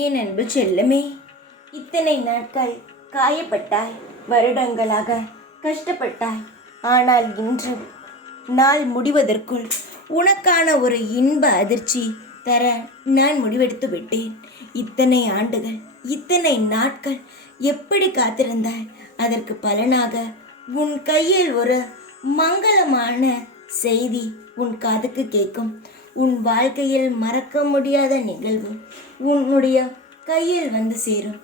என் அன்பு செல்லமே, இத்தனை நாட்கள் காயப்பட்டாய், வருடங்களாக கஷ்டப்பட்டாய். ஆனால் இன்று நாள் முடிவதற்குள் உனக்கான ஒரு இன்ப அதிர்ச்சி தர நான் முடிவெடுத்து விட்டேன். இத்தனை ஆண்டுகள், இத்தனை நாட்கள் எப்படி காத்திருந்தாய்? அதற்கு பலனாக உன் கையில் ஒரு மங்களமான செய்தி உன் காதுக்கு கேட்கும். உன் வாழ்க்கையில் மறக்க முடியாத நிகழ்வு உன்னுடைய கையில் வந்து சேரும்.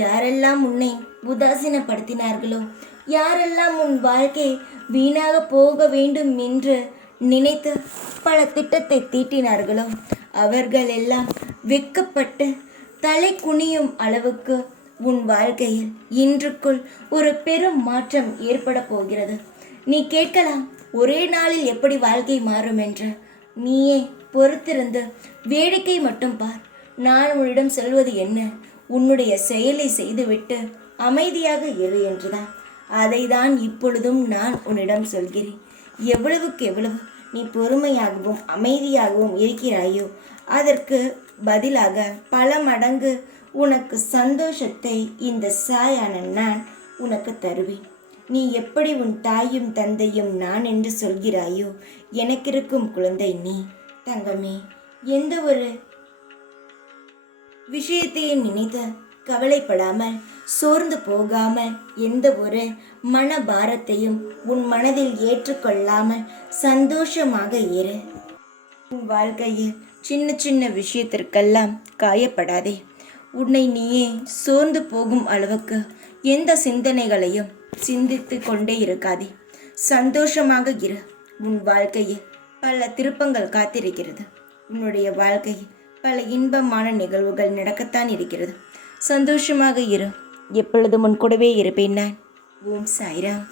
யாரெல்லாம் உன்னை உதாசீனப்படுத்தினார்களோ, யாரெல்லாம் உன் வாழ்க்கை வீணாக போக வேண்டும் என்று நினைத்து பல திட்டத்தை தீட்டினார்களோ, அவர்கள் எல்லாம் வெட்கப்பட்டு தலை குனியும் அளவுக்கு உன் வாழ்க்கையில் இன்றுக்குள் ஒரு பெரும் மாற்றம் ஏற்பட போகிறது. நீ கேட்கலாம், ஒரே நாளில் எப்படி வாழ்க்கை மாறும் என்று. நீயே பொறுத்திருந்து வேடிக்கை மட்டும் பார். நான் உன்னிடம் சொல்வது என்ன? உன்னுடைய செயலை செய்துவிட்டு அமைதியாக இரு என்றுதான். அதை தான் இப்பொழுதும் நான் உன்னிடம் சொல்கிறேன். எவ்வளவுக்கு எவ்வளவு நீ பொறுமையாகவும் அமைதியாகவும் இருக்கிறாயோ, அதற்கு பதிலாக பல மடங்கு உனக்கு சந்தோஷத்தை இந்த சாயான நான் உனக்கு தருவேன். நீ எப்படி உன் தாயும் தந்தையும் நான் என்று சொல்கிறாயோ, எனக்கிருக்கும் குழந்தை நீ. தங்கமே, எந்த ஒரு விஷயத்தையும் நினைத்து கவலைப்படாமல், சோர்ந்து போகாமல், எந்த ஒரு மனபாரத்தையும் உன் மனதில் ஏற்றுக்கொள்ளாமல் சந்தோஷமாக இரு. உன் வாழ்க்கையில் சின்ன சின்ன விஷயத்திற்கெல்லாம் காயப்படாதே. உன்னை நீயே சோர்ந்து போகும் அளவுக்கு எந்த சிந்தனைகளையும் சிந்தித்து கொண்டே இருக்காதே. சந்தோஷமாக இரு. உன் வாழ்க்கையில் பல திருப்பங்கள் காத்திருக்கிறது. உன்னுடைய வாழ்க்கையில் பல இன்பமான நிகழ்வுகள் நடக்கத்தான் இருக்கிறது. சந்தோஷமாக இரு. எப்பொழுதும் உன் கூடவே இருப்பேன் நான். ஓம் சாய்ராம்.